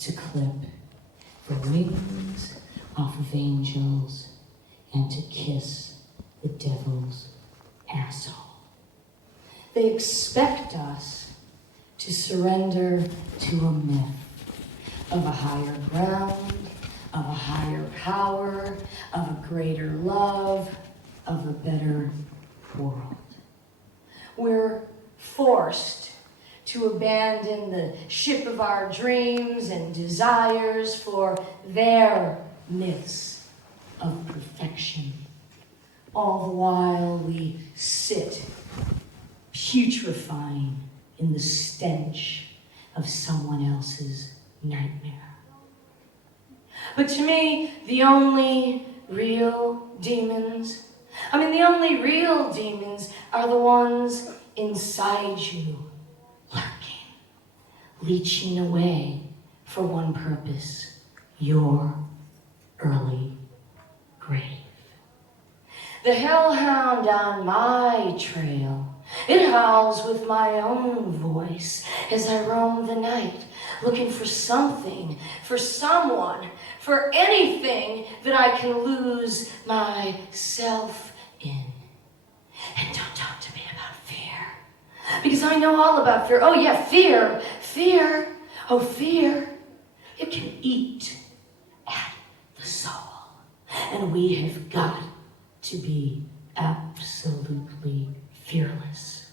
to clip the wings off of angels and to kiss the devil's asshole. They expect us to surrender to a myth of a higher ground, of a higher power, of a greater love, of a better world. We're forced to abandon the ship of our dreams and desires for their myths of perfection. All the while we sit putrefying in the stench of someone else's nightmare. But to me, the only real demons are the ones inside you, lurking, leeching away for one purpose, your early grave. The hellhound on my trail, it howls with my own voice as I roam the night, looking for something, for someone, for anything that I can lose myself in. And don't talk to me about fear, because I know all about fear. Oh yeah, fear. Oh, fear. It can eat at the soul. And we have got to be absolutely fearless.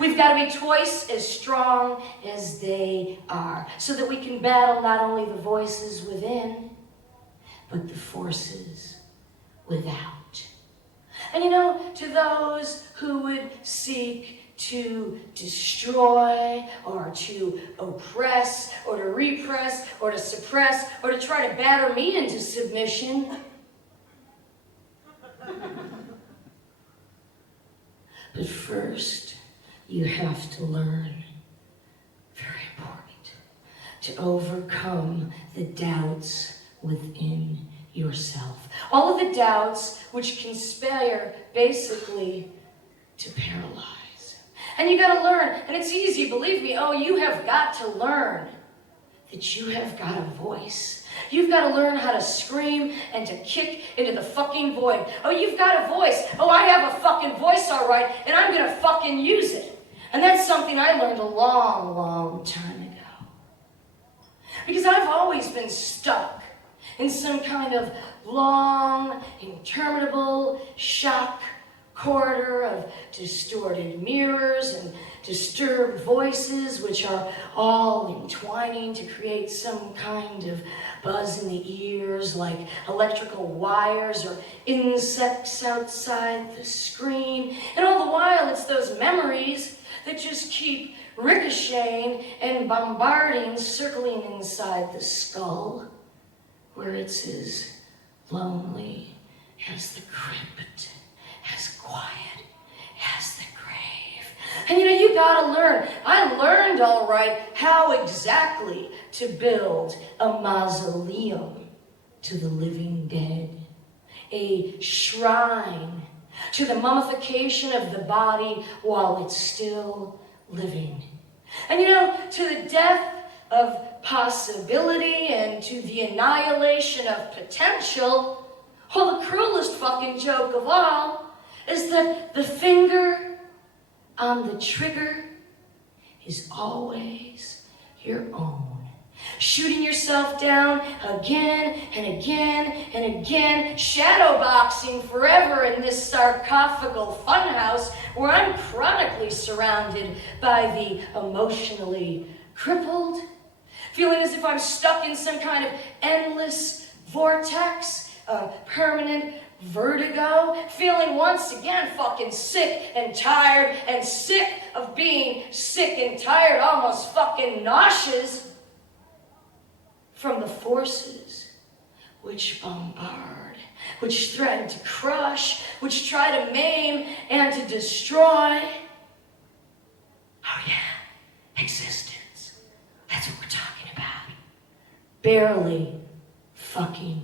We've got to be twice as strong as they are, so that we can battle not only the voices within, but the forces without. And you know, to those who would seek to destroy, or to oppress, or to repress, or to suppress, or to try to batter me into submission, but first, you have to learn, very important, to overcome the doubts within yourself. All of the doubts which conspire basically to paralyze. And you gotta learn, and it's easy, believe me, you have got to learn that you have got a voice. You've got to learn how to scream and to kick into the fucking void. You've got a voice. I have a fucking voice, all right, and I'm gonna fucking use it. And that's something I learned a long, long time ago. Because I've always been stuck in some kind of long, interminable shock corridor of distorted mirrors and disturbed voices, which are all entwining to create some kind of buzz in the ears, like electrical wires or insects outside the screen. And all the while, it's those memories that just keep ricocheting and bombarding, circling inside the skull, where it's as lonely as the crypt, as quiet as the grave. And you gotta learn. I learned, all right, how exactly to build a mausoleum to the living dead, a shrine to the mummification of the body while it's still living. And to the death of possibility and to the annihilation of potential, the cruelest fucking joke of all is that the finger on the trigger is always your own. Shooting yourself down again and again and again, shadow boxing forever in this sarcophagal funhouse where I'm chronically surrounded by the emotionally crippled, feeling as if I'm stuck in some kind of endless vortex of permanent vertigo, feeling once again fucking sick and tired and sick of being sick and tired, almost fucking nauseous from the forces which bombard, which threaten to crush, which try to maim and to destroy. Oh yeah, existence. That's what we're talking about. Barely fucking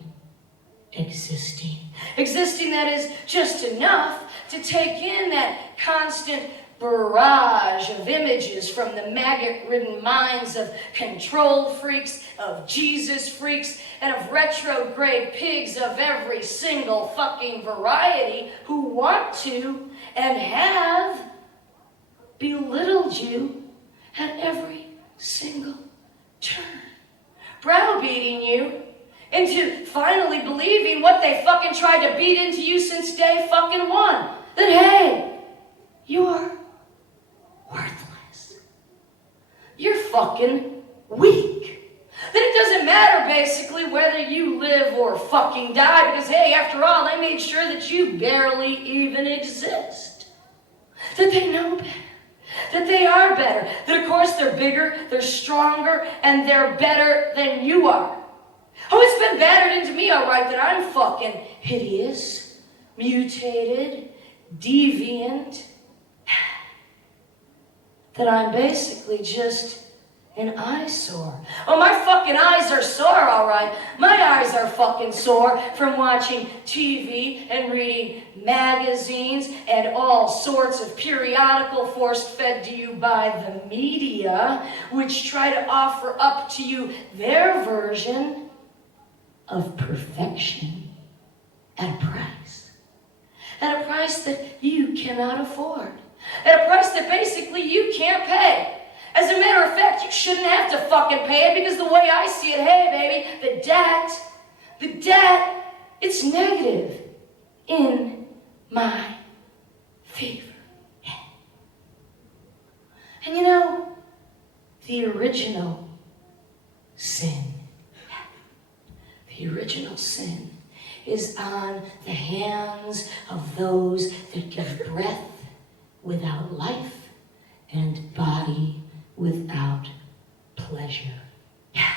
existing. Existing, that is, just enough to take in that constant barrage of images from the maggot-ridden minds of control freaks, of Jesus freaks, and of retrograde pigs of every single fucking variety who want to and have belittled you at every single turn, browbeating you into finally believing what they fucking tried to beat into you since day fucking one. That, hey, you're worthless. You're fucking weak. That it doesn't matter, basically, whether you live or fucking die, because, hey, after all, they made sure that you barely even exist. That they know better. That they are better. That, of course, they're bigger, they're stronger, and they're better than you are. Oh, it's been battered into me, all right, that I'm fucking hideous, mutated, deviant, that I'm basically just an eyesore. Oh, my fucking eyes are sore, all right. My eyes are fucking sore from watching TV and reading magazines and all sorts of periodical force-fed to you by the media, which try to offer up to you their version of perfection at a price. At a price that you cannot afford. At a price that basically you can't pay. As a matter of fact, you shouldn't have to fucking pay it, because the way I see it, hey baby, the debt, it's negative in my favor. And you know, the original sin is on the hands of those that give breath without life and body without pleasure. Yeah,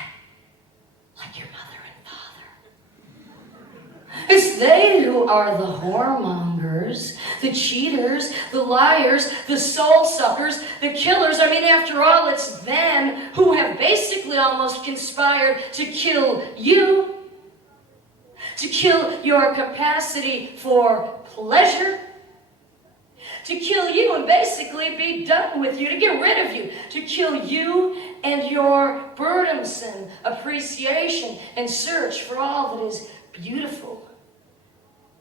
like your mother and father. It's they who are the whoremongers, the cheaters, the liars, the soul suckers, the killers. I mean, after all, it's them who have basically almost conspired to kill you. To kill your capacity for pleasure, to kill you and basically be done with you, to get rid of you, to kill you and your burdensome appreciation and search for all that is beautiful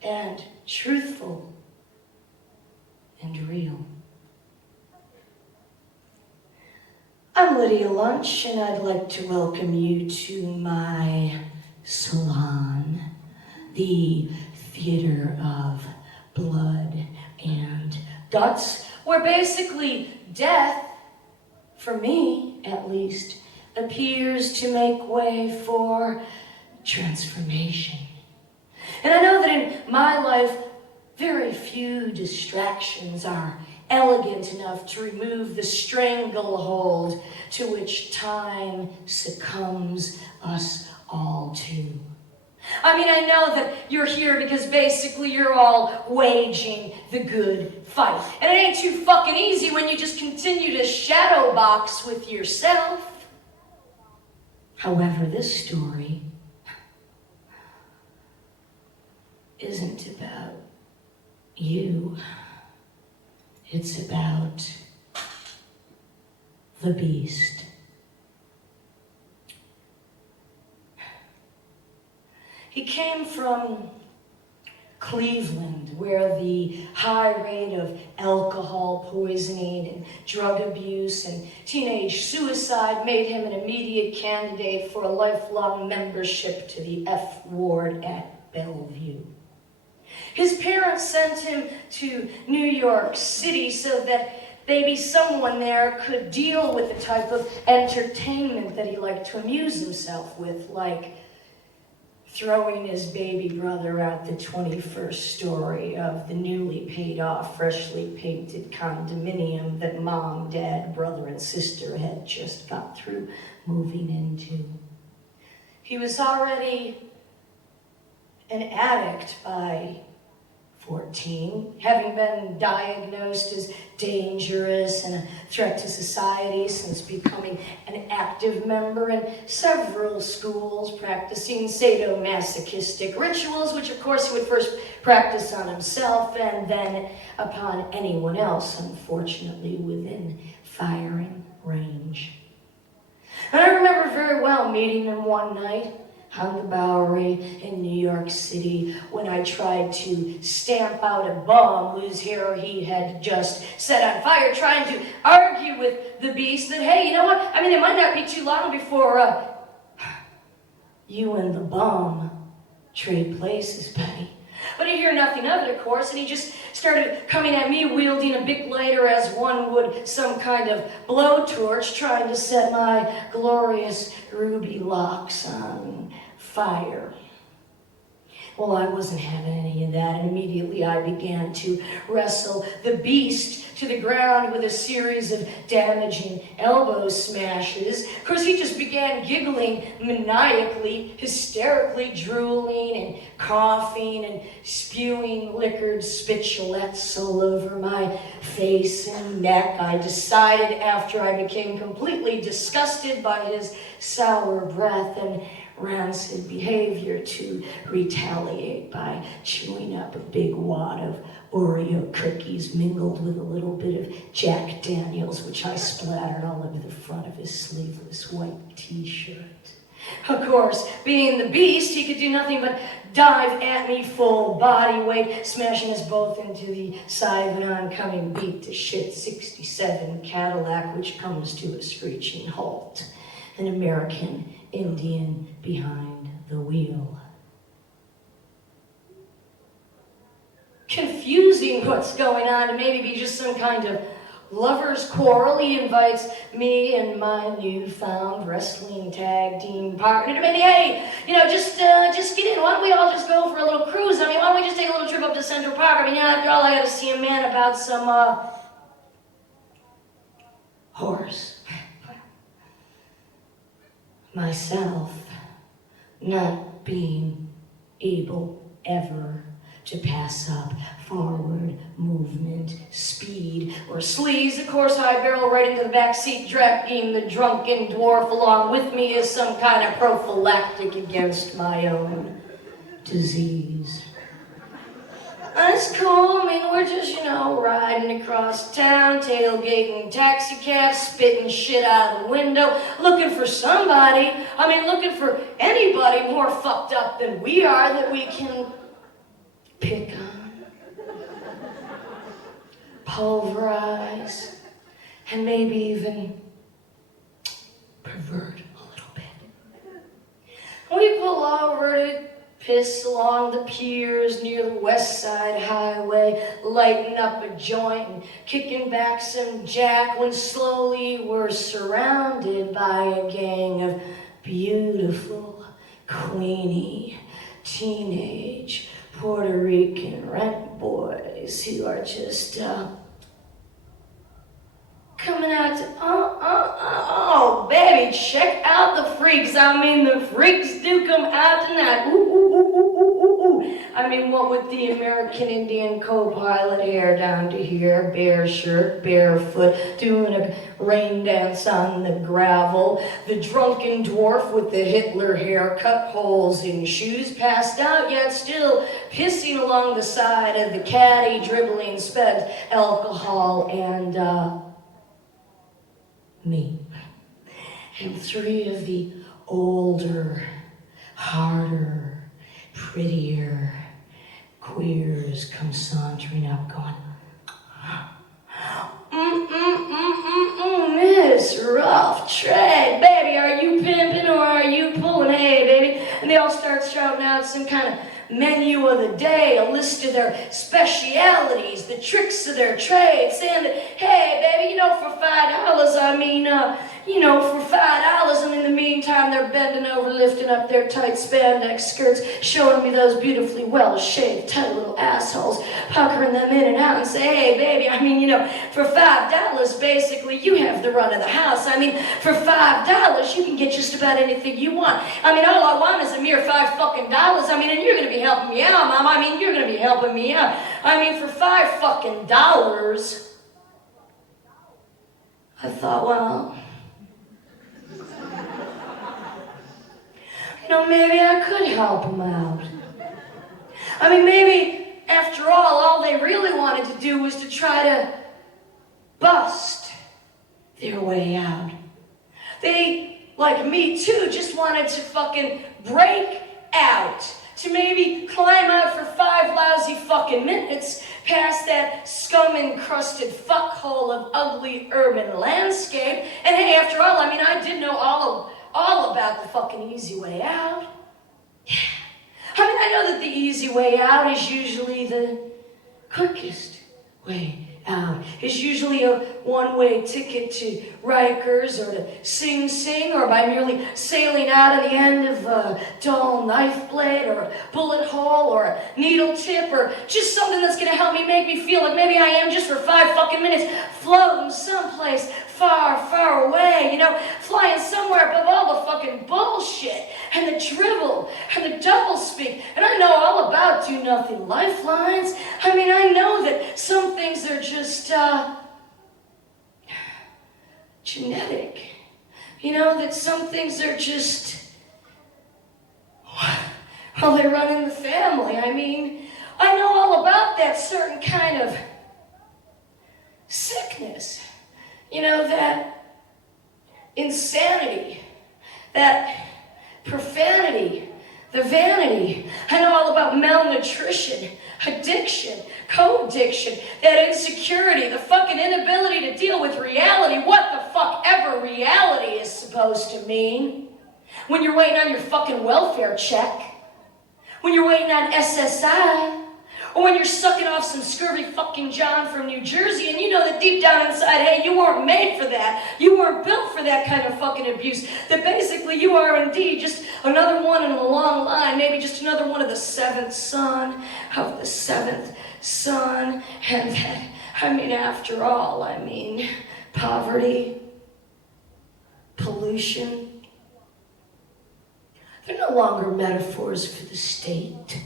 and truthful and real. I'm Lydia Lunch, and I'd like to welcome you to my salon, the theater of blood and guts, where basically death, for me at least, appears to make way for transformation. And I know that in my life, very few distractions are elegant enough to remove the stranglehold to which time succumbs us all to. I mean, I know that you're here because basically you're all waging the good fight. And it ain't too fucking easy when you just continue to shadow box with yourself. However, this story isn't about you. It's about the beast. He came from Cleveland, where the high rate of alcohol poisoning and drug abuse and teenage suicide made him an immediate candidate for a lifelong membership to the F ward at Bellevue. His parents sent him to New York City so that maybe someone there could deal with the type of entertainment that he liked to amuse himself with, like throwing his baby brother out the 21st story of the newly paid off, freshly painted condominium that mom, dad, brother, and sister had just got through moving into. He was already an addict by 14, having been diagnosed as dangerous and a threat to society since becoming an active member in several schools, practicing sadomasochistic rituals, which of course he would first practice on himself and then upon anyone else, unfortunately, within firing range. And I remember very well meeting him one night on the Bowery in New York City when I tried to stamp out a bum whose hair he had just set on fire, trying to argue with the beast that, hey, you know what? I mean, it might not be too long before you and the bum trade places, Penny. But he'd hear nothing of it, of course, and he just started coming at me wielding a big lighter as one would some kind of blowtorch, trying to set my glorious ruby locks on fire. Well, I wasn't having any of that, and immediately I began to wrestle the beast to the ground with a series of damaging elbow smashes. Of course, he just began giggling maniacally, hysterically drooling and coughing and spewing liquored spitulettes all over my face and neck. I decided, after I became completely disgusted by his sour breath and rancid behavior, to retaliate by chewing up a big wad of Oreo cookies mingled with a little bit of Jack Daniels, which I splattered all over the front of his sleeveless white t-shirt. Of course, being the beast, he could do nothing but dive at me full body weight, smashing us both into the side of an oncoming beat-to-shit 67 Cadillac, which comes to a screeching halt. An American Indian behind the wheel. Confusing what's going on to maybe be just some kind of lover's quarrel, he invites me and my newfound wrestling tag team partner to maybe, hey, just get in. Why don't we all just go for a little cruise? I mean, why don't we just take a little trip up to Central Park? I mean, after all, I got to see a man about some horse. Myself not being able ever to pass up forward movement, speed, or sleaze. Of course, I barrel right into the back seat, dragging the drunken dwarf along with me as some kind of prophylactic against my own disease. That's cool. I mean, we're just, riding across town, tailgating taxi cabs, spitting shit out of the window, looking for somebody. I mean, looking for anybody more fucked up than we are that we can pick on, pulverize, and maybe even pervert a little bit. We pull over to piss along the piers near the West Side Highway, lighting up a joint and kicking back some jack when slowly we're surrounded by a gang of beautiful, queenie, teenage Puerto Rican rent boys who are just coming out to, oh, baby, check out the freaks. I mean, the freaks do come out tonight. Ooh, ooh, ooh, ooh, ooh, ooh, ooh. I mean, what with the American Indian co-pilot hair down to here, bare shirt, barefoot, doing a rain dance on the gravel, the drunken dwarf with the Hitler haircut, holes in shoes, passed out yet still pissing along the side of the caddy, dribbling spent alcohol, and me. And three of the older, harder, prettier queers come sauntering up going, Miss Rough Trade, baby, are you pimping or are you pulling hay, baby? And they all start shouting out some kind of menu of the day, a list of their specialities, the tricks of their trade, saying that, hey, baby, for $5, I mean, you know, for $5, and in the meantime, they're bending over, lifting up their tight spandex skirts, showing me those beautifully well-shaped, tight little assholes, puckering them in and out and say, hey, baby, I mean, you know, for $5, basically, you have the run of the house. I mean, for $5, you can get just about anything you want. I mean, all I want is a mere $5 fucking. I mean, and you're going to be helping me out, Mom. I mean, you're going to be helping me out. I mean, for $5 fucking. I thought, well, you know, maybe I could help them out. I mean, maybe, after all they really wanted to do was to try to bust their way out. They, like me too, just wanted to fucking break out. To maybe climb out for 5 lousy fucking minutes past that scum-encrusted fuckhole of ugly urban landscape. And hey, after all, I mean, I did know all about the fucking easy way out. Yeah. I mean, I know that the easy way out is usually the quickest way out. It's usually a one-way ticket to Rikers or to Sing Sing, or by merely sailing out at the end of a dull knife blade or a bullet hole or a needle tip, or just something that's going to help me feel like maybe I am just for 5 fucking minutes floating someplace far, far away, you know, flying somewhere above all the fucking bullshit and the drivel and the doublespeak. And I know all about do-nothing lifelines. I mean, I know that some things are just, genetic. You know, that some things are just, well, they run in the family. I mean, I know all about that certain kind of sickness. You know, that insanity, that profanity, the vanity. I know all about malnutrition, addiction, co-addiction, that insecurity, the fucking inability to deal with reality, what the fuck ever reality is supposed to mean. When you're waiting on your fucking welfare check, when you're waiting on SSI, or when you're sucking off some scurvy fucking John from New Jersey, and you know that deep down inside, hey, you weren't made for that. You weren't built for that kind of fucking abuse. That basically you are indeed just another one in a long line, maybe just another one of the 7th son of the 7th son. And that, I mean, after all, I mean, poverty, pollution, they're no longer metaphors for the state.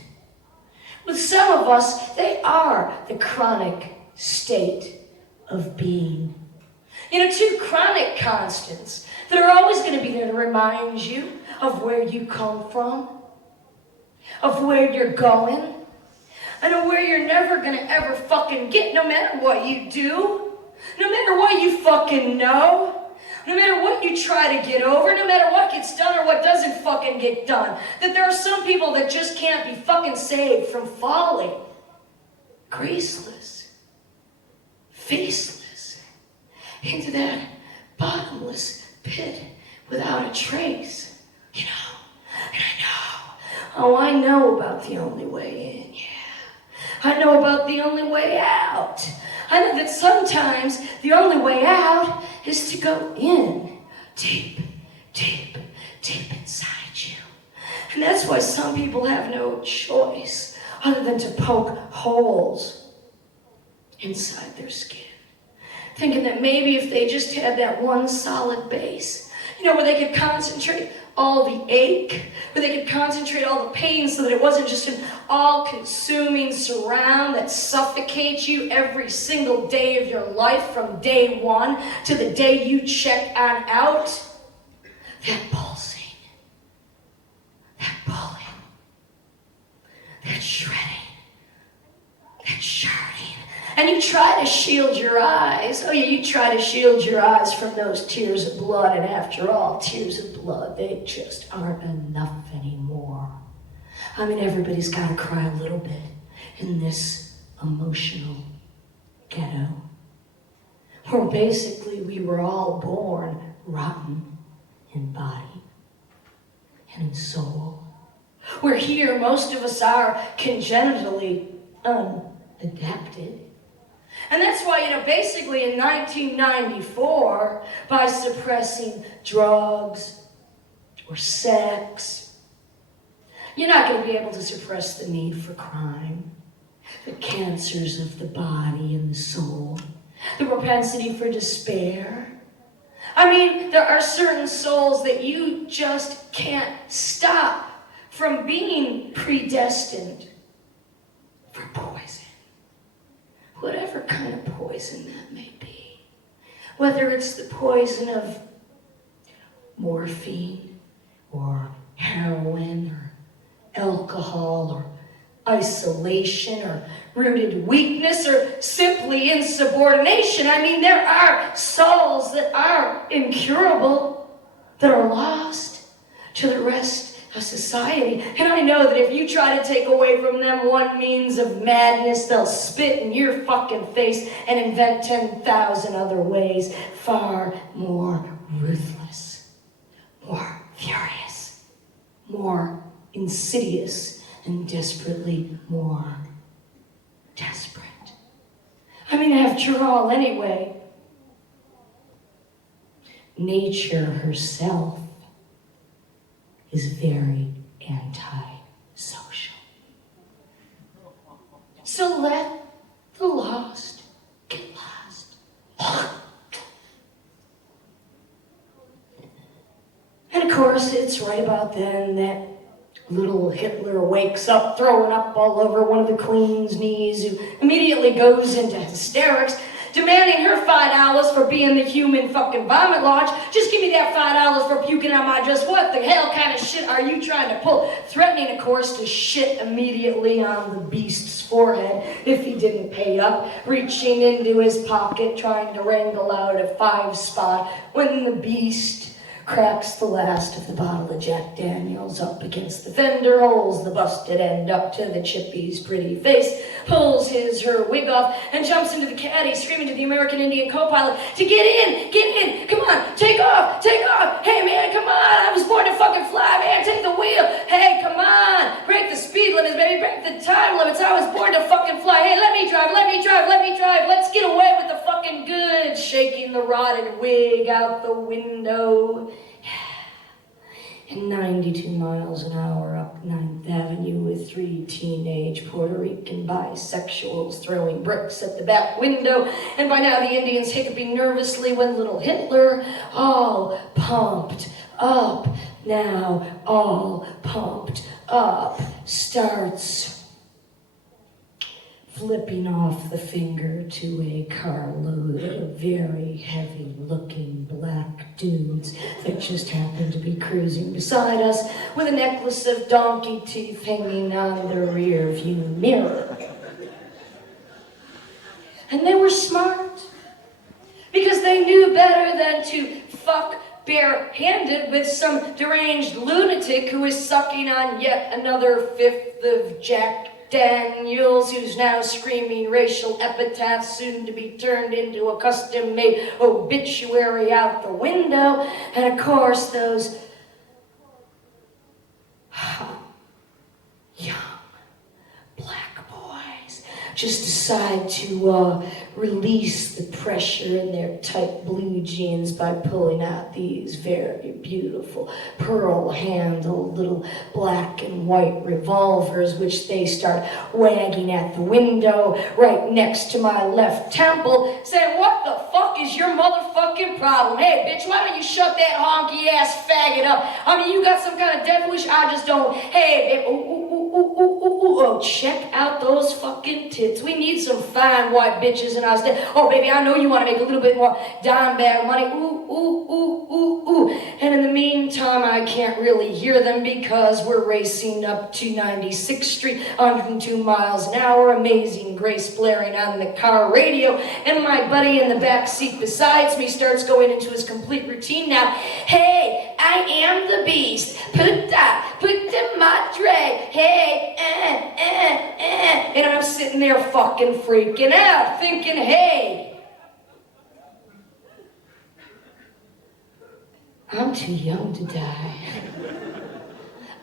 With some of us, they are the chronic state of being. You know, 2 chronic constants that are always going to be there to remind you of where you come from, of where you're going, and of where you're never going to ever fucking get, no matter what you do, no matter what you fucking know. No matter what you try to get over, no matter what gets done or what doesn't fucking get done, that there are some people that just can't be fucking saved from falling graceless, faceless, into that bottomless pit without a trace. You know, and I know about the only way in, yeah. I know about the only way out. I know that sometimes the only way out is to go in, deep, deep, deep inside you. And that's why some people have no choice other than to poke holes inside their skin, thinking that maybe if they just had that one solid base, you know, where they could concentrate all the ache, where they could concentrate all the pain so that it wasn't just an all-consuming surround that suffocates you every single day of your life from day one to the day you check on out. That pulsing, that pulling, that shredding, that sharding. And you try to shield your eyes. Oh yeah, you try to shield your eyes from those tears of blood. And after all, tears of blood, they just aren't enough anymore. I mean, everybody's got to cry a little bit in this emotional ghetto, where basically we were all born rotten in body and in soul. Where here, most of us are congenitally unadapted. And that's why, basically in 1994, by suppressing drugs or sex, you're not going to be able to suppress the need for crime, the cancers of the body and the soul, the propensity for despair. I mean, there are certain souls that you just can't stop from being predestined for poison. Whatever kind of poison that may be. Whether it's the poison of morphine or heroin or alcohol or isolation or rooted weakness or simply insubordination. I mean, there are souls that are incurable, that are lost to the rest of society. And I know that if you try to take away from them one means of madness, they'll spit in your fucking face and invent 10,000 other ways far more ruthless, more furious, more insidious, and desperately more desperate. I mean, after all, anyway, nature herself is very anti-social. So let the lost get lost. And of course, it's right about then that little Hitler wakes up, throwing up all over one of the Queen's knees, who immediately goes into hysterics, demanding her $5 for being the human fucking vomit launch. Just give me that $5 for puking on my dress. What the hell kind of shit are you trying to pull? Threatening, of course, to shit immediately on the beast's forehead if he didn't pay up. Reaching into his pocket, trying to wrangle out a 5-spot when the beast cracks the last of the bottle of Jack Daniels up against the fender, holds the busted end up to the chippy's pretty face, pulls her wig off, and jumps into the caddy, screaming to the American Indian co-pilot to get in, come on, take off, hey man, come on, I was born to fucking fly, man, take the wheel, hey, come on, break the speed limits, baby, break the time limits, I was born to fucking fly, hey, let me drive, let's get away with the fucking goods, shaking the rotted wig out the window. And 92 miles an hour up 9th Avenue with 3 teenage Puerto Rican bisexuals throwing bricks at the back window. And by now the Indians hiccuping nervously when little Hitler, all pumped up, now all pumped up, starts flipping off the finger to a carload of very heavy-looking black dudes that just happened to be cruising beside us with a necklace of donkey teeth hanging on the rear view mirror. And they were smart, because they knew better than to fuck bare-handed with some deranged lunatic who is sucking on yet another 5th of Jack Daniels, who's now screaming racial epitaphs soon to be turned into a custom-made obituary out the window. And of course, those young black boys just decide to release the pressure in their tight blue jeans by pulling out these very beautiful pearl-handled little black and white revolvers, which they start wagging at the window right next to my left temple, saying, "What the fuck is your motherfucking problem? Hey, bitch, why don't you shut that honky-ass faggot up? I mean, you got some kind of devilish, I just don't. Hey, oh, check out those fucking tits. We need some fine white bitches in our state. Oh, baby, I know you want to make a little bit more dime bag money. Ooh. And in the meantime, I can't really hear them because we're racing up to 96th Street, 102 miles an hour, Amazing Grace blaring on the car radio, and my buddy in the back seat besides me starts going into his complete routine now. Hey, I am the beast. Put the madre. Hey, And I'm sitting there fucking freaking out, thinking, hey, I'm too young to die.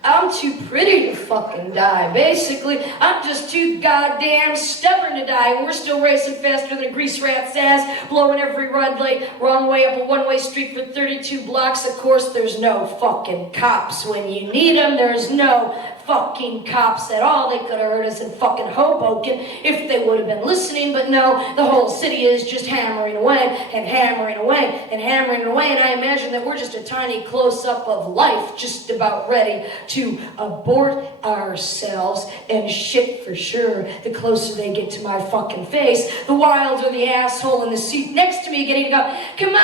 I'm too pretty to fucking die. Basically, I'm just too goddamn stubborn to die. And we're still racing faster than a grease rat's ass, blowing every red light wrong way up a one-way street for 32 blocks. Of course, there's no fucking cops when you need them. There's no fucking cops at all. They could have heard us in fucking Hoboken if they would have been listening, but no, the whole city is just hammering away and hammering away and hammering away, and I imagine that we're just a tiny close-up of life, just about ready to abort ourselves, and shit for sure, the closer they get to my fucking face, the wilder the asshole in the seat next to me getting to go, come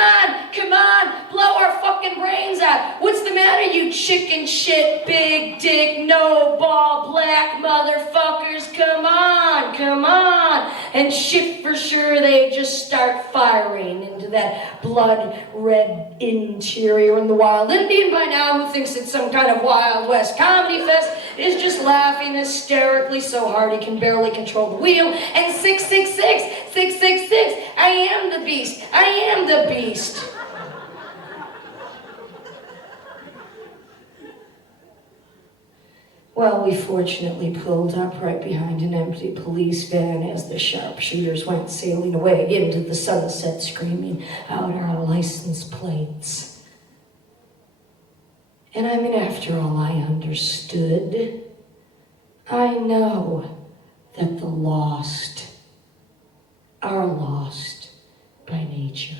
on, blow our fucking brains out. What's the matter, you chicken shit, big dick, no ball, black motherfuckers, come on. And shit for sure, they just start firing into that blood-red interior. And the wild Indian by now, who thinks it's some kind of Wild West comedy fest, is just laughing hysterically so hard he can barely control the wheel. And 666, 666, I am the beast. Well, we fortunately pulled up right behind an empty police van as the sharpshooters went sailing away into the sunset, screaming out our license plates. And I mean, after all, I understood. I know that the lost are lost by nature.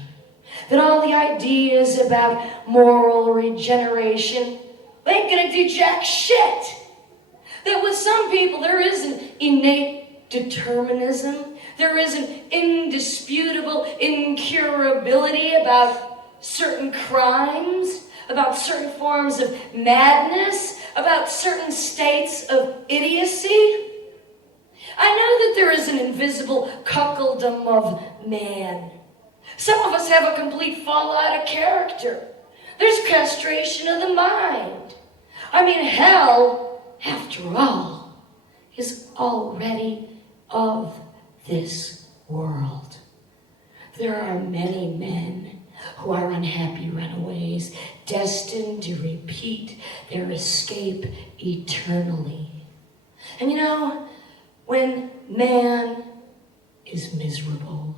That all the ideas about moral regeneration ain't gonna do jack shit. That with some people there is an innate determinism, there is an indisputable incurability about certain crimes, about certain forms of madness, about certain states of idiocy. I know that there is an invisible cuckoldom of man. Some of us have a complete fallout of character. There's castration of the mind. I mean, hell, after all, is already of this world. There are many men who are unhappy runaways, destined to repeat their escape eternally. And you know, when man is miserable,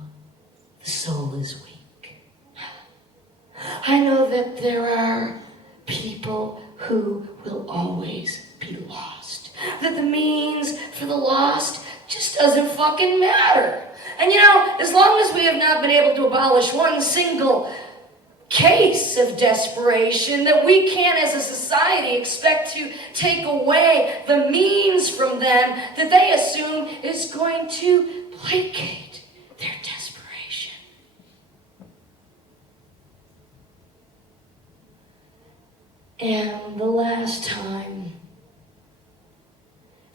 the soul is weak. I know that there are people who will always be lost. That the means for the lost just doesn't fucking matter. And you know, as long as we have not been able to abolish one single case of desperation, that we can't as a society expect to take away the means from them that they assume is going to placate their desperation. And the last time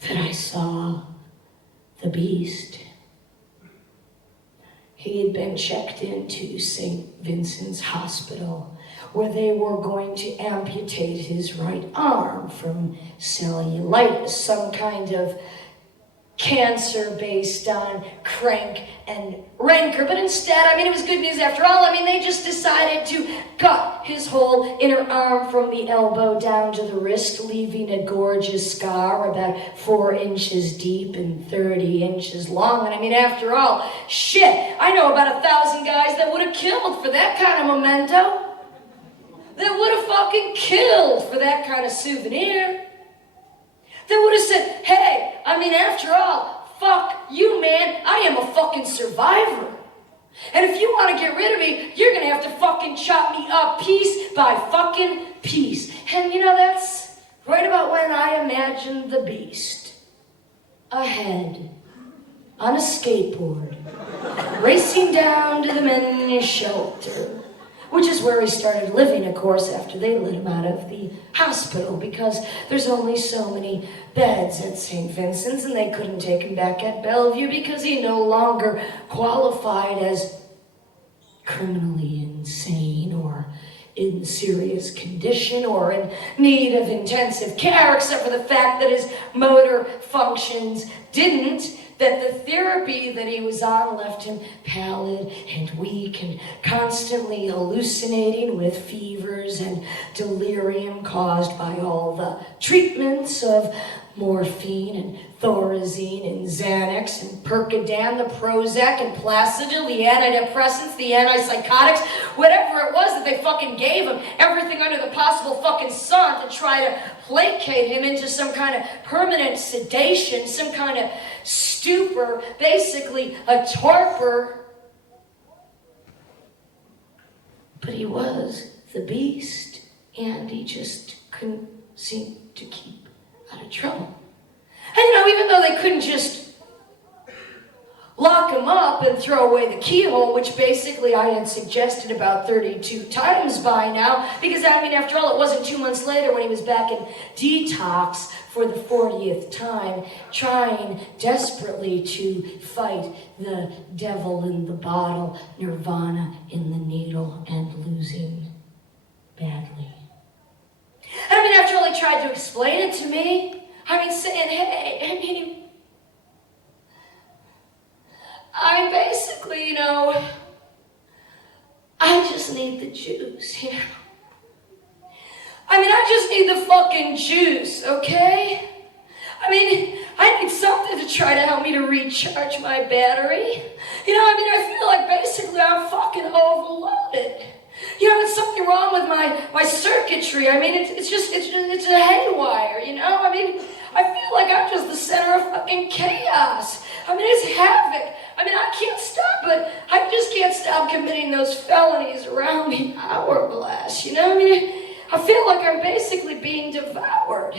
that I saw the beast, he had been checked into St. Vincent's Hospital, where they were going to amputate his right arm from cellulitis, some kind of cancer based on crank and rancor. But instead, I mean, it was good news after all. I mean, they just decided to cut his whole inner arm from the elbow down to the wrist, leaving a gorgeous scar about 4 inches deep and 30 inches long. And I mean, after all, shit, I know about 1,000 guys that would have killed for that kind of memento. That would have fucking killed for that kind of souvenir. They would have said, hey, I mean, after all, fuck you, man. I am a fucking survivor. And if you want to get rid of me, you're going to have to fucking chop me up piece by fucking piece. And you know, that's right about when I imagined the beast. Ahead, on a skateboard, racing down to the men's shelter, which is where he started living, of course, after they let him out of the hospital, because there's only so many beds at St. Vincent's, and they couldn't take him back at Bellevue because he no longer qualified as criminally insane or in serious condition or in need of intensive care, except for the fact that his motor functions didn't that the therapy that he was on left him pallid and weak and constantly hallucinating with fevers and delirium caused by all the treatments of morphine and Thorazine and Xanax and Percodan, the Prozac and Placidil, the antidepressants, the antipsychotics, whatever it was that they fucking gave him, everything under the possible fucking sun to try to placate him into some kind of permanent sedation, some kind of stupor, basically a torpor. But he was the beast, and he just couldn't seem to keep out of trouble. And even though they couldn't just lock him up and throw away the keyhole, which basically I had suggested about 32 times by now, because after all, it wasn't 2 months later when he was back in detox for the 40th time, trying desperately to fight the devil in the bottle, nirvana in the needle, and losing badly. And after all, he tried to explain it to me. Saying, hey, I basically, I just need the juice, I just need the fucking juice, okay? I need something to try to help me to recharge my battery. I feel like basically I'm fucking overloaded. There's something wrong with my circuitry. It's a haywire, I feel like I'm just the center of fucking chaos. It's havoc. I can't stop it. I just can't stop committing those felonies around the hourglass, I feel like I'm basically being devoured.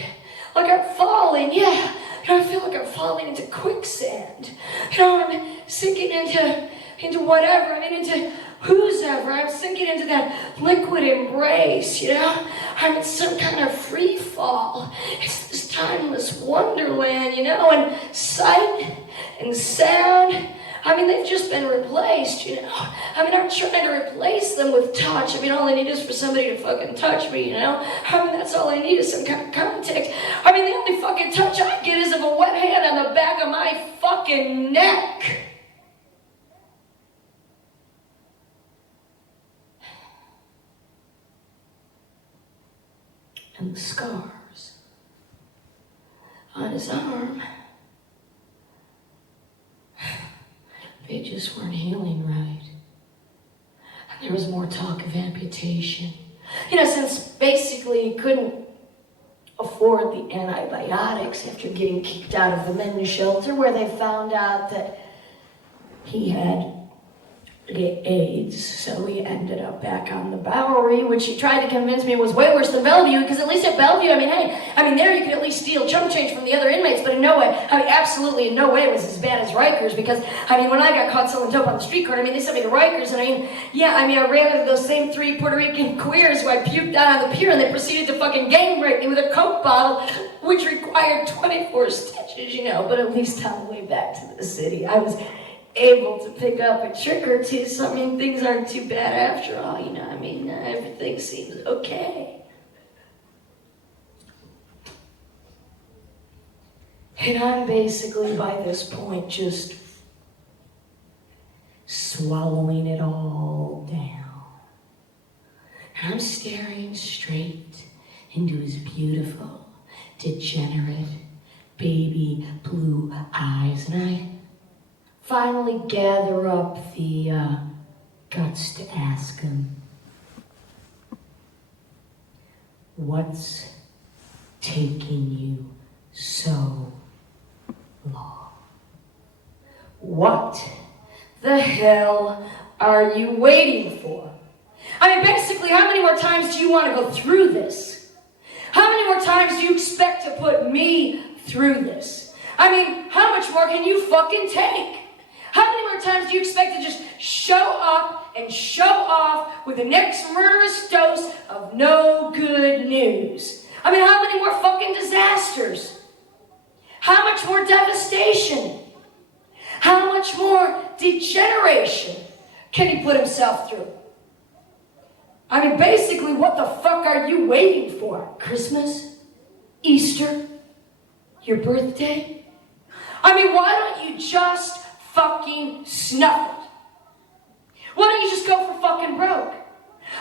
Like I'm falling, yeah. I feel like I'm falling into quicksand. I'm sinking into whatever. Into who's ever. I'm sinking into that liquid embrace, I'm in some kind of free fall. It's this timeless wonderland, and sight and sound. They've just been replaced, I'm trying to replace them with touch. All I need is for somebody to fucking touch me, That's all I need is some kind of contact. The only fucking touch I get is of a wet hand on the back of my fucking neck. And the scars on his arm, they just weren't healing right. And there was more talk of amputation. Since basically he couldn't afford the antibiotics after getting kicked out of the men's shelter, where they found out that he had AIDS, so he ended up back on the Bowery, which he tried to convince me was way worse than Bellevue, because at least at Bellevue, there you could at least steal chump change from the other inmates, but in no way, absolutely in no way it was as bad as Rikers, because, when I got caught selling dope on the street corner, they sent me to Rikers, and I ran into those same 3 Puerto Rican queers who I puked out on the pier, and they proceeded to fucking gang rape me with a Coke bottle, which required 24 stitches, but at least on the way back to the city, I was able to pick up a trick or two, so things aren't too bad after all, everything seems okay. And I'm basically by this point just swallowing it all down. And I'm staring straight into his beautiful, degenerate, baby blue eyes, and I finally gather up the guts to ask him, what's taking you so long? What the hell are you waiting for? Basically, how many more times do you want to go through this? How many more times do you expect to put me through this? How much more can you fucking take? How many more times do you expect to just show up and show off with the next murderous dose of no good news? How many more fucking disasters? How much more devastation? How much more degeneration can he put himself through? Basically, what the fuck are you waiting for? Christmas? Easter? Your birthday? I mean, why don't you just fucking snuff it? Why don't you just go for fucking broke?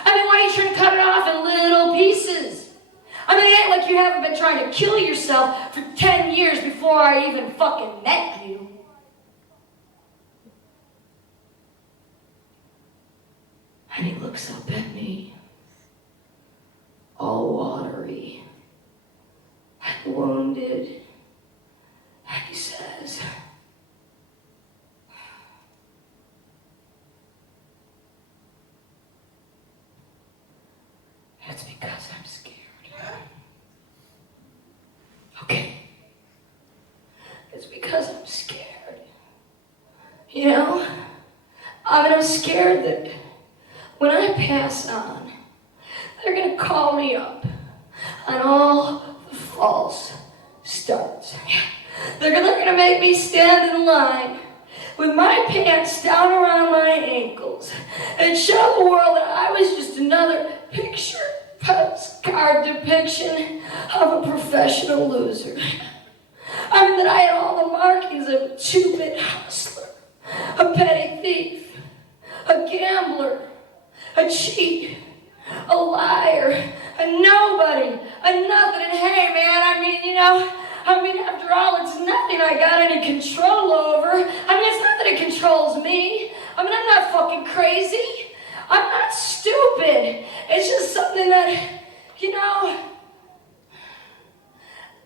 I mean, why are you trying to cut it off in little pieces? I mean, it ain't like you haven't been trying to kill yourself for 10 years before I even fucking met you. And he looks up at me, all watery and wounded, and he says, "It's because I'm scared." Okay. It's because I'm scared. You know? I mean, I'm scared that when I pass on, they're going to call me up on all the false starts. They're going to make me stand in line with my pants down around my ankles and show the world that I was just another postcard depiction of a professional loser. I mean, that I had all the markings of a two-bit hustler, a petty thief, a gambler, a cheat, a liar, a nobody, a nothing. And hey, man, after all, it's nothing I got any control over. I mean, it's not that it controls me. I mean, I'm not fucking crazy. I'm not stupid. It's just something that,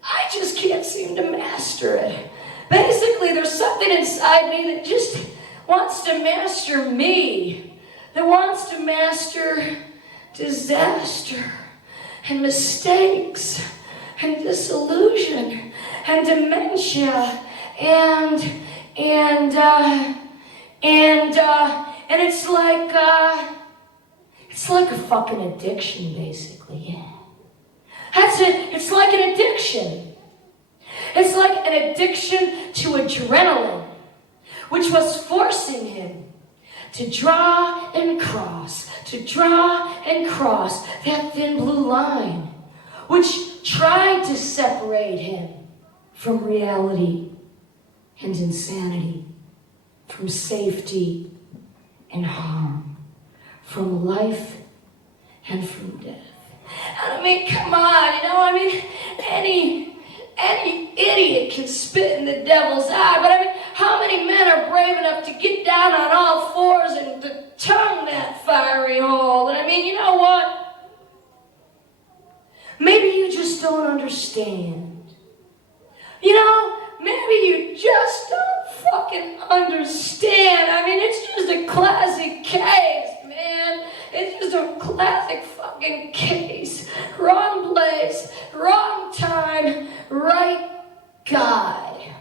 I just can't seem to master it. Basically, there's something inside me that just wants to master me, that wants to master disaster and mistakes and disillusion and dementia and it's like a fucking addiction, basically. Yeah. That's it. It's like an addiction. It's like an addiction to adrenaline, which was forcing him to draw and cross that thin blue line, which tried to separate him from reality and insanity, from safety and harm, from life and from death. I mean, come on, any idiot can spit in the devil's eye, but I mean, how many men are brave enough to get down on all fours and to tongue that fiery hole? And I mean, you know what? Maybe you just don't understand. Maybe you just don't fucking understand. I mean, it's just a classic case, man. It's just a classic fucking case. Wrong place, wrong time, right guy.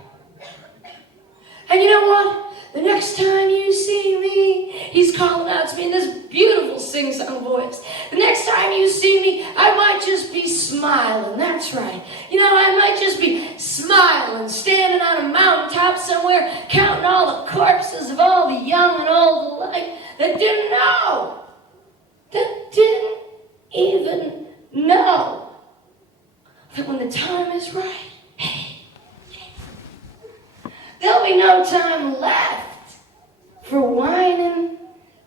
And you know what? The next time you see me, he's calling out to me in this beautiful sing-song voice. The next time you see me, I might just be smiling. That's right. I might just be smiling, standing on a mountaintop somewhere, counting all the corpses of all the young and old alike that didn't know. That didn't even know that when the time is right, there'll be no time left for whining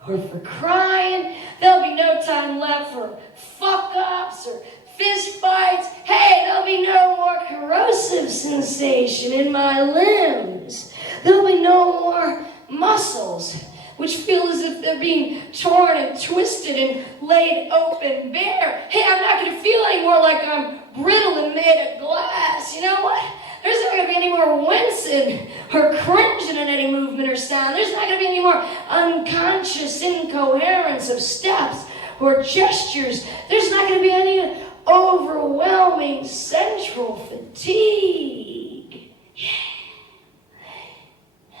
or for crying. There'll be no time left for fuck-ups or fist fights. Hey, there'll be no more corrosive sensation in my limbs. There'll be no more muscles which feel as if they're being torn and twisted and laid open bare. Hey, I'm not going to feel anymore like I'm brittle and made of glass. You know what? There's not going to be any more wincing or cringing in any movement or sound. There's not going to be any more unconscious incoherence of steps or gestures. There's not going to be any overwhelming central fatigue. Yeah.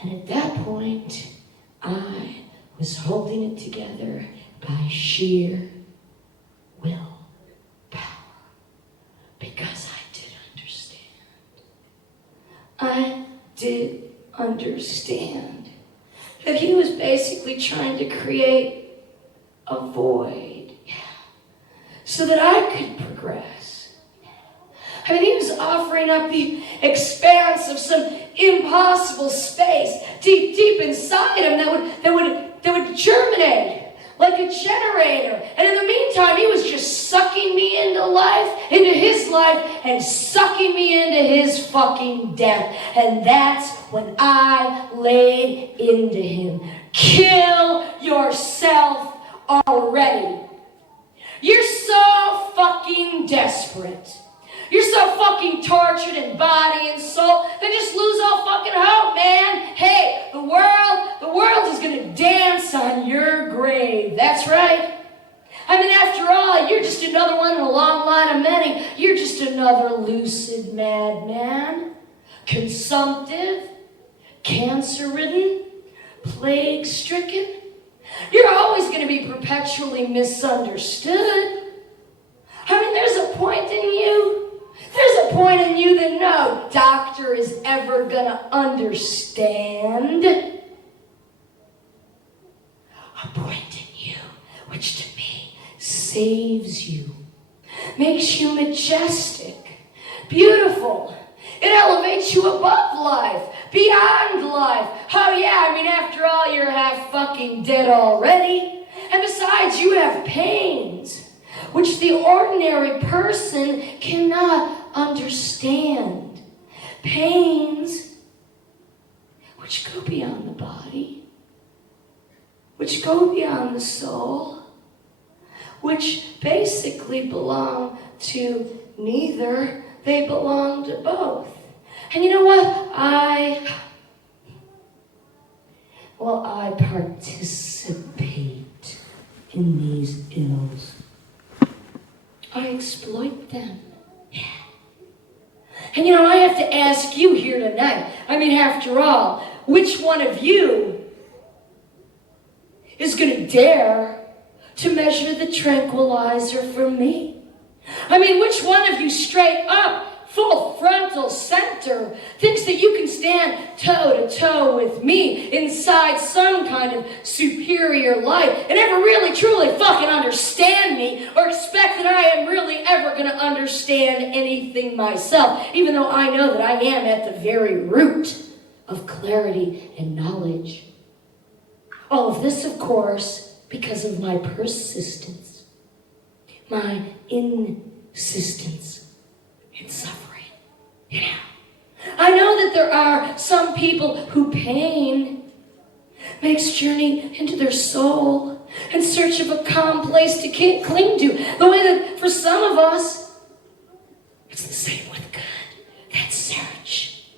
And at that point, I was holding it together by sheer willpower, because I did understand that he was basically trying to create a void so that I could progress. I mean, he was offering up the expanse of some impossible space deep, deep inside him that would germinate like a generator. And in the meantime, he was just sucking me into life, into his life, and sucking me into his fucking death. And that's when I laid into him. Kill yourself already. You're so fucking desperate. You're so fucking tortured in body and soul, then just lose all fucking hope, man. Hey, the world is gonna dance on your grave. That's right. I mean, after all, you're just another one in a long line of many. You're just another lucid madman, consumptive, cancer-ridden, plague-stricken. You're always gonna be perpetually misunderstood. I mean, there's a point in you. There's a point in you that no doctor is ever gonna understand. A point in you which to me saves you, makes you majestic, beautiful. It elevates you above life, beyond life. Oh yeah, I mean, after all, you're half fucking dead already. And besides, you have pains which the ordinary person cannot understand. Pains which go beyond the body, which go beyond the soul, which basically belong to neither, they belong to both. And you know what? I participate in these ills. I exploit them. Yeah. And you know, I have to ask you here tonight. I mean, after all, which one of you is going to dare to measure the tranquilizer for me? I mean, which one of you straight up, full frontal center, thinks that you can stand toe-to-toe with me inside some kind of superior light and ever really, truly fucking understand me or expect that I am really ever going to understand anything myself, even though I know that I am at the very root of clarity and knowledge. All of this, of course, because of my persistence, my insistence in suffering. Yeah. I know that there are some people who pain makes journey into their soul in search of a calm place to cling to. The way that for some of us, it's the same with God, that search.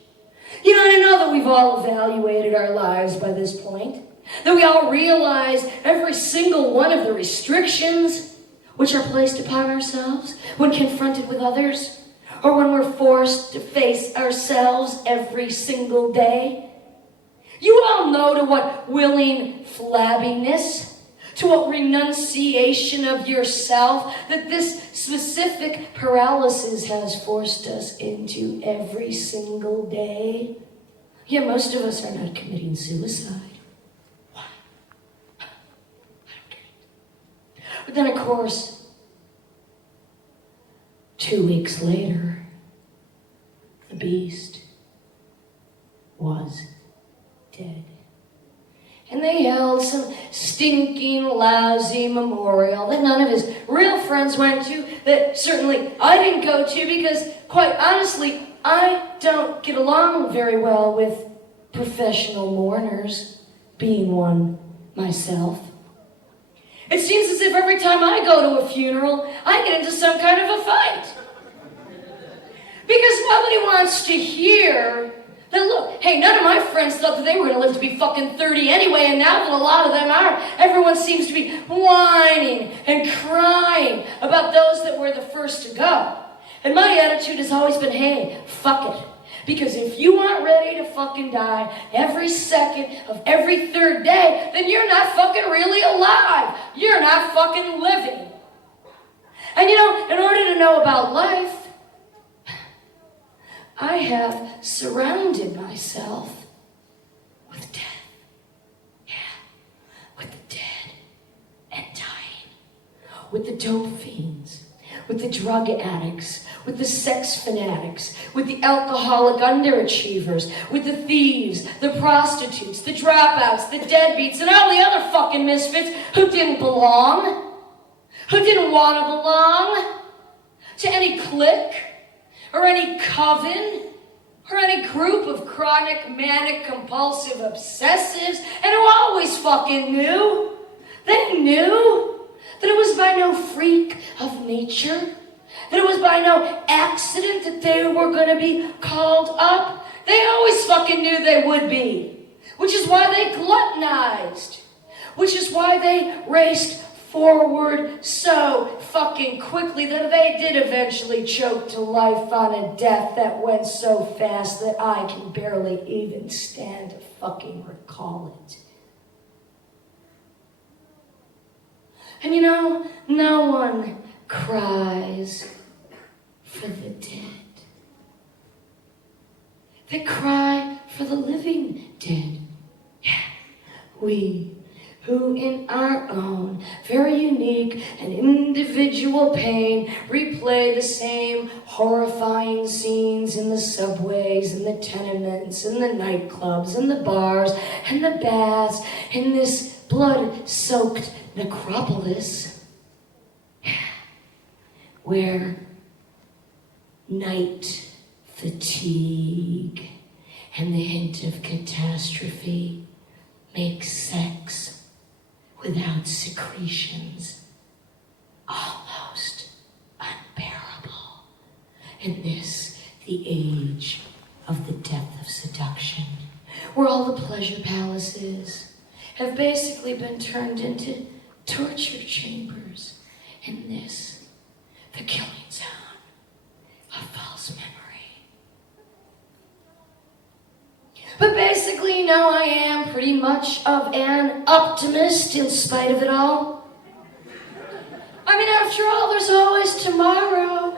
You know, I know that we've all evaluated our lives by this point, that we all realize every single one of the restrictions which are placed upon ourselves when confronted with others, or when we're forced to face ourselves every single day. You all know to what willing flabbiness, to what renunciation of yourself that this specific paralysis has forced us into every single day. Yet most of us are not committing suicide. Why? I don't get it. But then, of course, 2 weeks later, the beast was dead. And they held some stinking, lousy memorial that none of his real friends went to, that certainly I didn't go to because, quite honestly, I don't get along very well with professional mourners, being one myself. It seems as if every time I go to a funeral, I get into some kind of a fight. Because nobody wants to hear that, look, hey, none of my friends thought that they were going to live to be fucking 30 anyway, and now that a lot of them are, everyone seems to be whining and crying about those that were the first to go. And my attitude has always been, hey, fuck it. Because if you aren't ready to fucking die every second of every third day, then you're not fucking really alive. You're not fucking living. And you know, in order to know about life, I have surrounded myself with death. Yeah, with the dead and dying. With the dope fiends, with the drug addicts, with the sex fanatics, with the alcoholic underachievers, with the thieves, the prostitutes, the dropouts, the deadbeats, and all the other fucking misfits who didn't belong, who didn't want to belong to any clique or any coven or any group of chronic, manic, compulsive obsessives, and who always fucking knew. They knew that it was by no freak of nature, that it was by no accident that they were going to be called up. They always fucking knew they would be, which is why they gluttonized, which is why they raced forward so fucking quickly that they did eventually choke to life on a death that went so fast that I can barely even stand to fucking recall it. And you know, no one cries for the dead. They cry for the living dead. Yeah, we who in our own very unique and individual pain replay the same horrifying scenes in the subways and the tenements and the nightclubs and the bars and the baths in this blood-soaked necropolis where night fatigue and the hint of catastrophe make sex without secretions almost unbearable. In this, the age of the death of seduction, where all the pleasure palaces have basically been turned into torture chambers. In this, the killing zone of false memory. But basically, now I am pretty much of an optimist in spite of it all. I mean, after all, there's always tomorrow.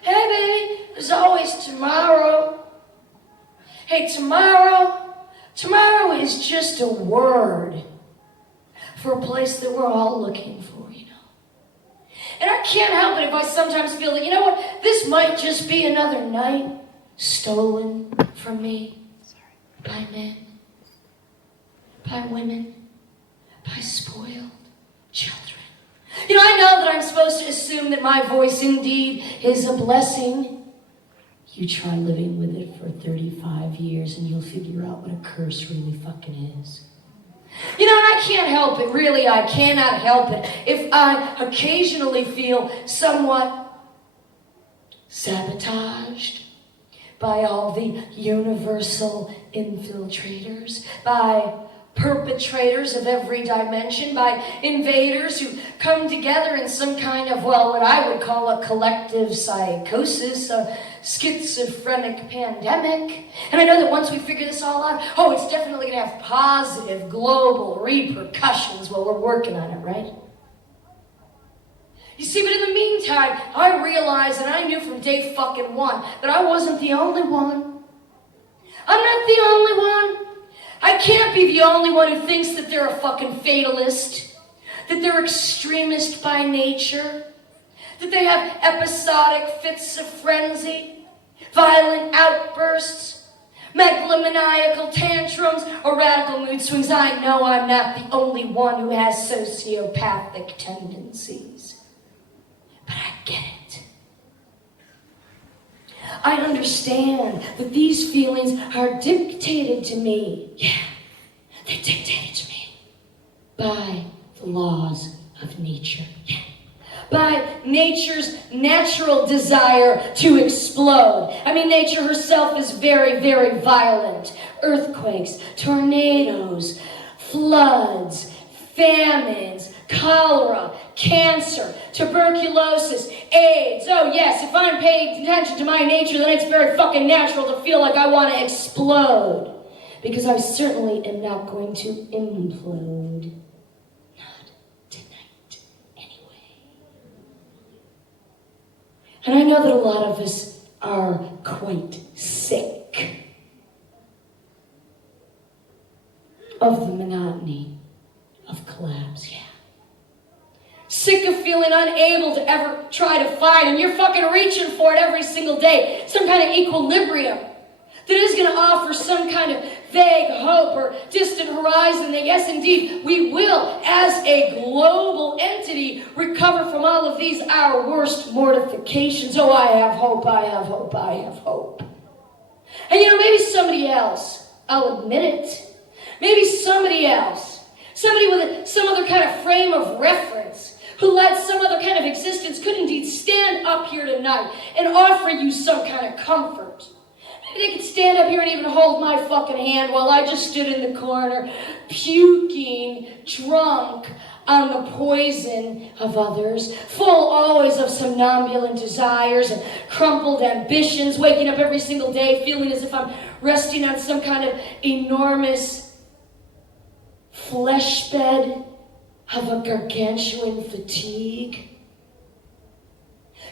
Hey, baby, there's always tomorrow. Hey, tomorrow is just a word for a place that we're all looking for, you know. And I can't help it if I sometimes feel that, you know what, this might just be another night stolen from me. By men, by women, by spoiled children. You know, I know that I'm supposed to assume that my voice indeed is a blessing. You try living with it for 35 years and you'll figure out what a curse really fucking is. You know, and I can't help it, really, I cannot help it if I occasionally feel somewhat sabotaged by all the universal infiltrators, by perpetrators of every dimension, by invaders who come together in some kind of, well, what I would call a collective psychosis, a schizophrenic pandemic. And I know that once we figure this all out, oh, it's definitely going to have positive global repercussions while we're working on it, right? You see, but in the meantime, I realized, and I knew from day fucking one, that I wasn't the only one. I'm not the only one. I can't be the only one who thinks that they're a fucking fatalist, that they're extremist by nature, that they have episodic fits of frenzy, violent outbursts, megalomaniacal tantrums, or radical mood swings. I know I'm not the only one who has sociopathic tendencies. But I get it. I understand that these feelings are dictated to me. Yeah, they're dictated to me by the laws of nature. Yeah. By nature's natural desire to explode. I mean, nature herself is very, very violent. Earthquakes, tornadoes, floods, famines, cholera, cancer, tuberculosis, AIDS. Oh yes, if I'm paying attention to my nature, then it's very fucking natural to feel like I want to explode. Because I certainly am not going to implode. Not tonight, anyway. And I know that a lot of us are quite sick of the monotony of collapse, yeah. sick of feeling unable to ever try to find, and you're fucking reaching for it every single day, some kind of equilibrium that is going to offer some kind of vague hope or distant horizon that, yes, indeed, we will, as a global entity, recover from all of these, our worst mortifications. Oh, I have hope, I have hope, I have hope. And maybe somebody else, I'll admit it, maybe somebody else, somebody with some other kind of frame of reference, who led some other kind of existence, could indeed stand up here tonight and offer you some kind of comfort. Maybe they could stand up here and even hold my fucking hand while I just stood in the corner, puking, drunk on the poison of others, full always of somnambulant desires and crumpled ambitions, waking up every single day feeling as if I'm resting on some kind of enormous flesh bed of a gargantuan fatigue.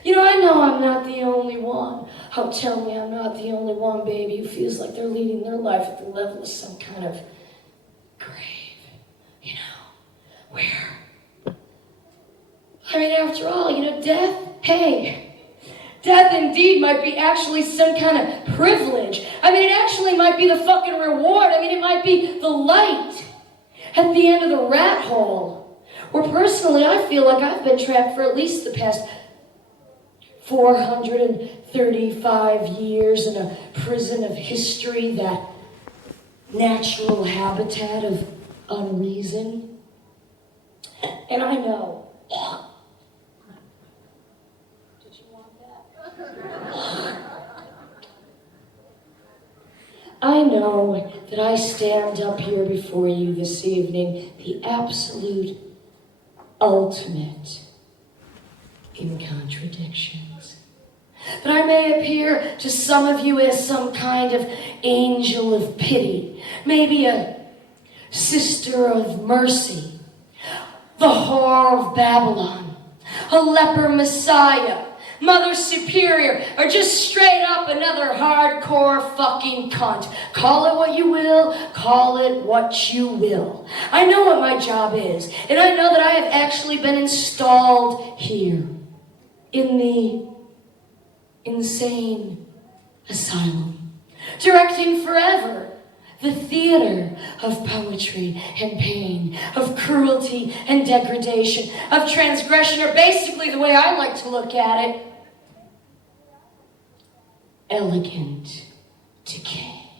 I know I'm not the only one. Oh, tell me I'm not the only one, baby, who feels like they're leading their life at the level of some kind of grave. Where? I mean, after all, death, hey, death indeed might be actually some kind of privilege. I mean, it actually might be the fucking reward. I mean, it might be the light at the end of the rat hole. Where personally, I feel like I've been trapped for at least the past 435 years in a prison of history, that natural habitat of unreason. And I know. Did you want that? I know that I stand up here before you this evening, the absolute ultimate in contradictions. That I may appear to some of you as some kind of angel of pity, maybe a sister of mercy, the whore of Babylon, a leper messiah, mother superior, or just straight up another hardcore fucking cunt. Call it what you will, call it what you will. I know what my job is, and I know that I have actually been installed here in the insane asylum, directing forever the theater of poetry and pain, of cruelty and degradation, of transgression, or basically the way I like to look at it, elegant decay,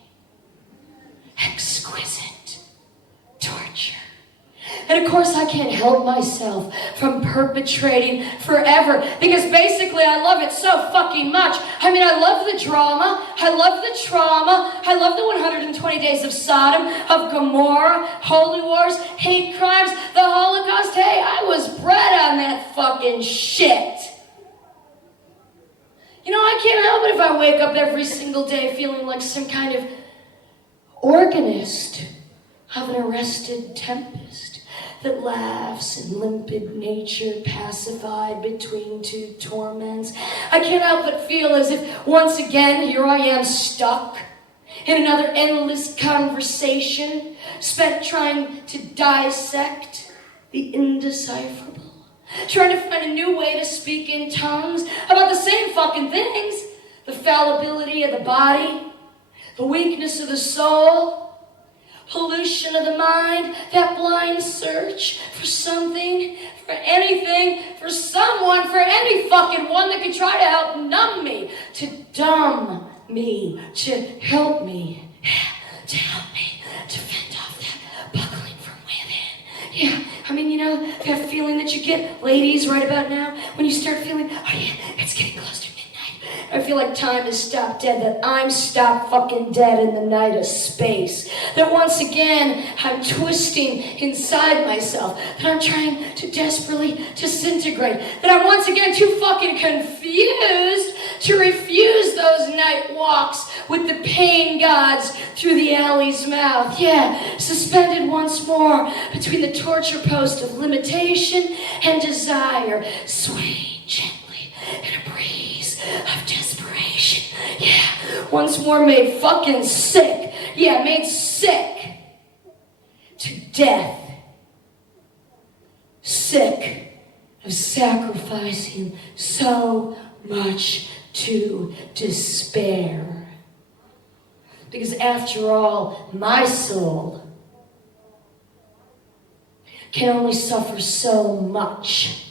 exquisite torture. And of course I can't help myself from perpetrating forever, because basically I love it so fucking much. I mean, I love the drama, I love the trauma, I love the 120 Days of Sodom, of Gomorrah, holy wars, hate crimes, the Holocaust. Hey, I was bred on that fucking shit. I can't help it if I wake up every single day feeling like some kind of organist of an arrested tempest that laughs in limpid nature pacified between two torments. I can't help but feel as if once again here I am stuck in another endless conversation spent trying to dissect the indecipherable. Trying to find a new way to speak in tongues about the same fucking things. The fallibility of the body, the weakness of the soul, pollution of the mind, that blind search for something, for anything, for someone, for any fucking one that could try to help numb me, to dumb me, to help me to fend off that buckling from within. Yeah. I mean, that feeling that you get, ladies, right about now, when you start feeling, oh yeah, it's getting close to midnight. I feel like time has stopped dead, that I'm stopped fucking dead in the night of space. That once again, I'm twisting inside myself. That I'm trying to desperately disintegrate. That I'm once again too fucking confused to refuse those night walks with the pain gods through the alley's mouth. Yeah, suspended once more between the torture post of limitation and desire, swaying gently in a breeze of desperation. Yeah, once more made fucking sick. Yeah, made sick to death. Sick of sacrificing so much to despair. Because after all, my soul can only suffer so much.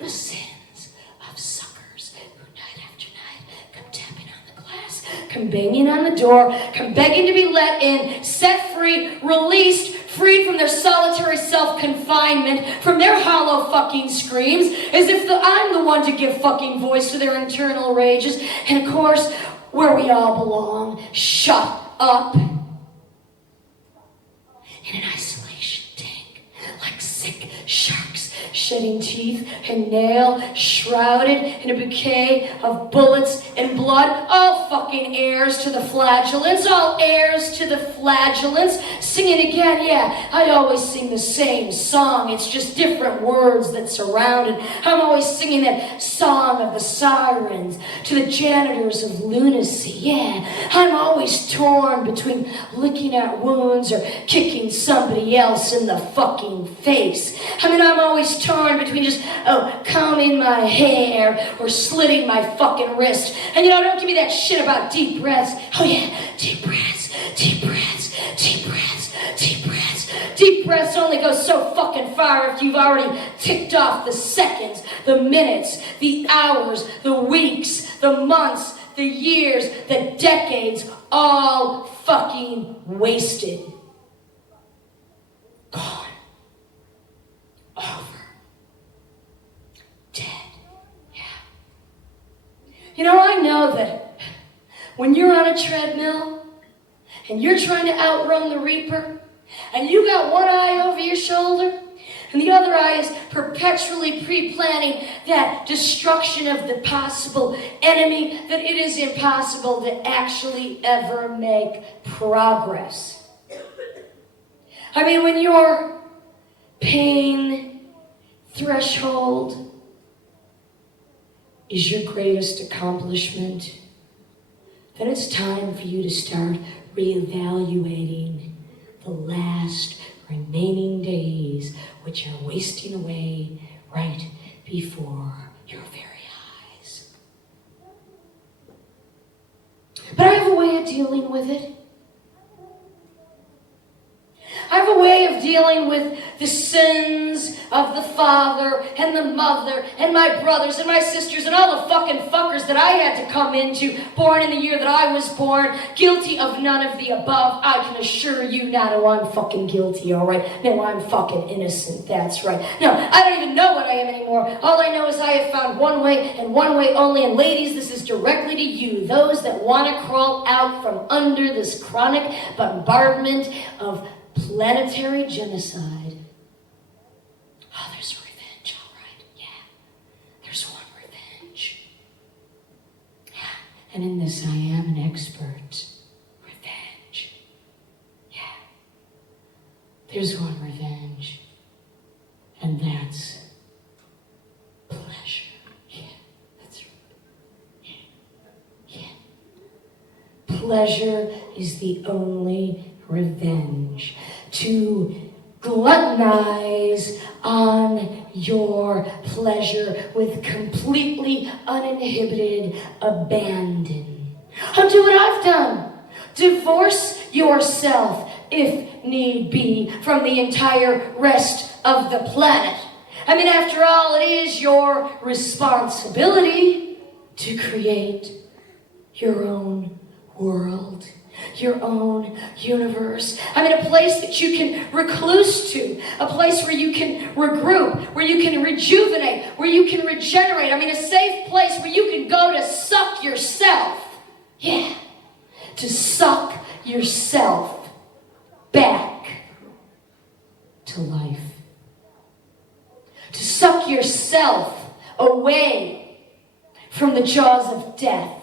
The sins of suckers who night after night come tapping on the glass, come banging on the door, come begging to be let in, set free, released, freed from their solitary self-confinement, from their hollow fucking screams, as if I'm the one to give fucking voice to their internal rages. And of course, where we all belong, shut up in an isolation tank, like sick sharks shedding teeth and nail, shrouded in a bouquet of bullets and blood, all fucking heirs to the flagellants, all heirs to the flagellants, singing again. Yeah, I always sing the same song, it's just different words that surround it. I'm always singing that song of the sirens to the janitors of lunacy. Yeah, I'm always torn between licking at wounds or kicking somebody else in the fucking face. I mean, I'm always torn between just, combing my hair or slitting my fucking wrist. And don't give me that shit about deep breaths. Oh yeah, deep breaths, deep breaths, deep breaths, deep breaths. Deep breaths only go so fucking far if you've already ticked off the seconds, the minutes, the hours, the weeks, the months, the years, the decades, all fucking wasted. Gone. Over. Dead. Yeah. I know that when you're on a treadmill and you're trying to outrun the Reaper and you got one eye over your shoulder and the other eye is perpetually pre-planning that destruction of the possible enemy, that it is impossible to actually ever make progress. I mean, when your pain threshold is your greatest accomplishment, then it's time for you to start reevaluating the last remaining days which are wasting away right before your very eyes. But I have a way of dealing with it. I have a way of dealing with the sins of the father and the mother and my brothers and my sisters and all the fucking fuckers that I had to come into, born in the year that I was born, guilty of none of the above. I can assure you now, no, I'm fucking guilty, all right? No, I'm fucking innocent, that's right. No, I don't even know what I am anymore. All I know is I have found one way and one way only. And ladies, this is directly to you, those that want to crawl out from under this chronic bombardment of planetary genocide. Oh, there's revenge, all right. Yeah, there's one revenge. Yeah, and in this I am an expert. Revenge. Yeah, there's one revenge. And that's pleasure. Yeah, that's right. Yeah. Pleasure is the only revenge. To gluttonize on your pleasure with completely uninhibited abandon. Oh, do what I've done. Divorce yourself, if need be, from the entire rest of the planet. I mean, after all, it is your responsibility to create your own world, your own universe. I mean, a place that you can recluse to, a place where you can regroup, where you can rejuvenate, where you can regenerate. I mean, a safe place where you can go to suck yourself. Yeah, to suck yourself back to life. To suck yourself away from the jaws of death,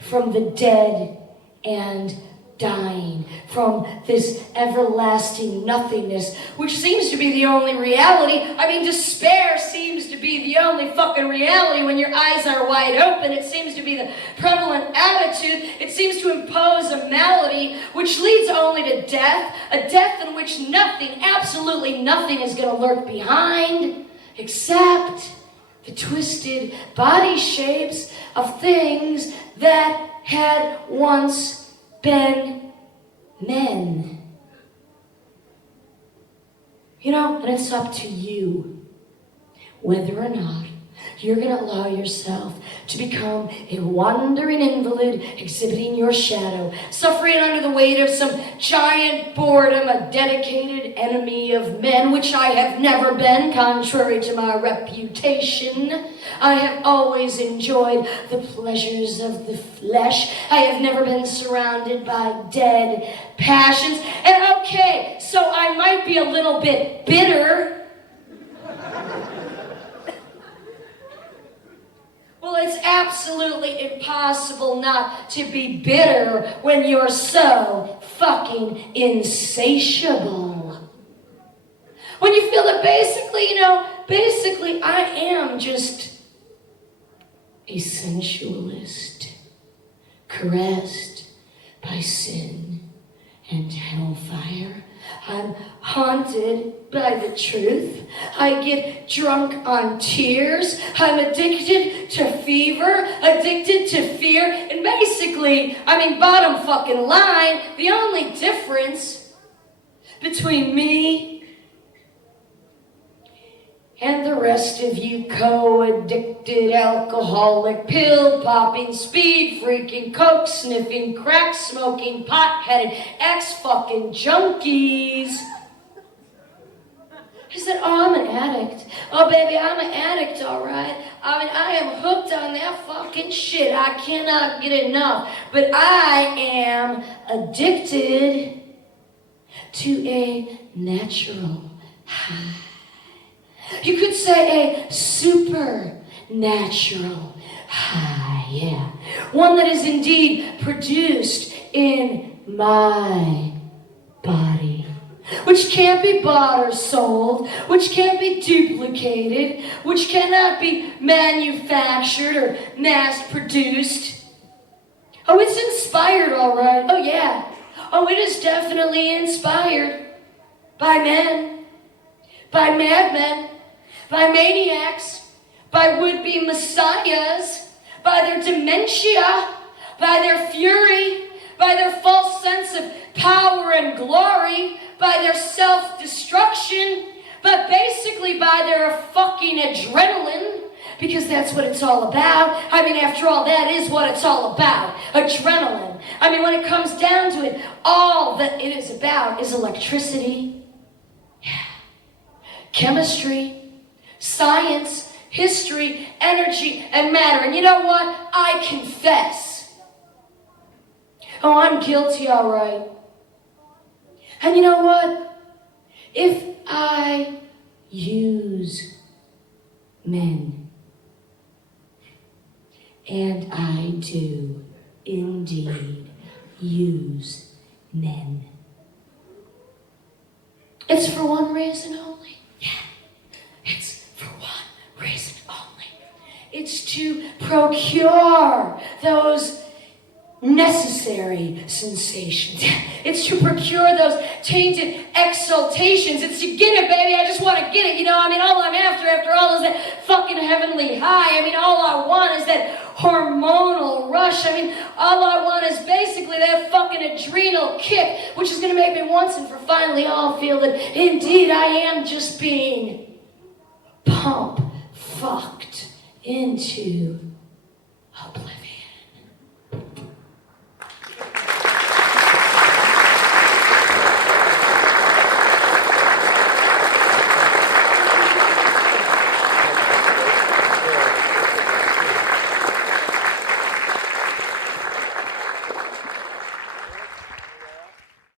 from the dead and dying, from this everlasting nothingness, which seems to be the only reality. I mean, despair seems to be the only fucking reality when your eyes are wide open. It seems to be the prevalent attitude. It seems to impose a malady which leads only to death, a death in which nothing, absolutely nothing is going to lurk behind. except the twisted body shapes of things that had once been men. You know, and it's up to you whether or not you're going to allow yourself to become a wandering invalid exhibiting your shadow, suffering under the weight of some giant boredom, a dedicated enemy of men, which I have never been, contrary to my reputation. I have always enjoyed the pleasures of the flesh. I have never been surrounded by dead passions. And okay, so I might be a little bit bitter. Well, it's absolutely impossible not to be bitter when you're so fucking insatiable. When you feel that basically I am just a sensualist, caressed by sin and hellfire. I'm haunted by the truth. I get drunk on tears. I'm addicted to fever, addicted to fear. And basically, bottom fucking line, the only difference between me and the rest of you co-addicted, alcoholic, pill-popping, speed-freaking, coke-sniffing, crack-smoking, pot-headed, ex-fucking junkies is that, I'm an addict. Oh, baby, I'm an addict, all right. I am hooked on that fucking shit. I cannot get enough. But I am addicted to a natural high. You could say a supernatural high, yeah. One that is indeed produced in my body, which can't be bought or sold, which can't be duplicated, which cannot be manufactured or mass-produced. Oh, it's inspired, all right. Oh, yeah. Oh, it is definitely inspired by men, by madmen, by maniacs, by would-be messiahs, by their dementia, by their fury, by their false sense of power and glory, by their self-destruction, but basically by their fucking adrenaline, because that's what it's all about. After all, that is what it's all about, adrenaline. When it comes down to it, all that it is about is electricity, chemistry, science, history, energy, and matter. And you know what? I confess. Oh, I'm guilty, all right. And you know what? If I use men, and I do indeed use men, it's for one reason only. Yeah, it's for one reason only. It's to procure those necessary sensations. It's to procure those tainted exaltations. It's to get it, baby. I just want to get it. All I'm after all, is that fucking heavenly high. All I want is that hormonal rush. All I want is basically that fucking adrenal kick, which is going to make me once and for finally all feel that indeed I am just being fucked into a place.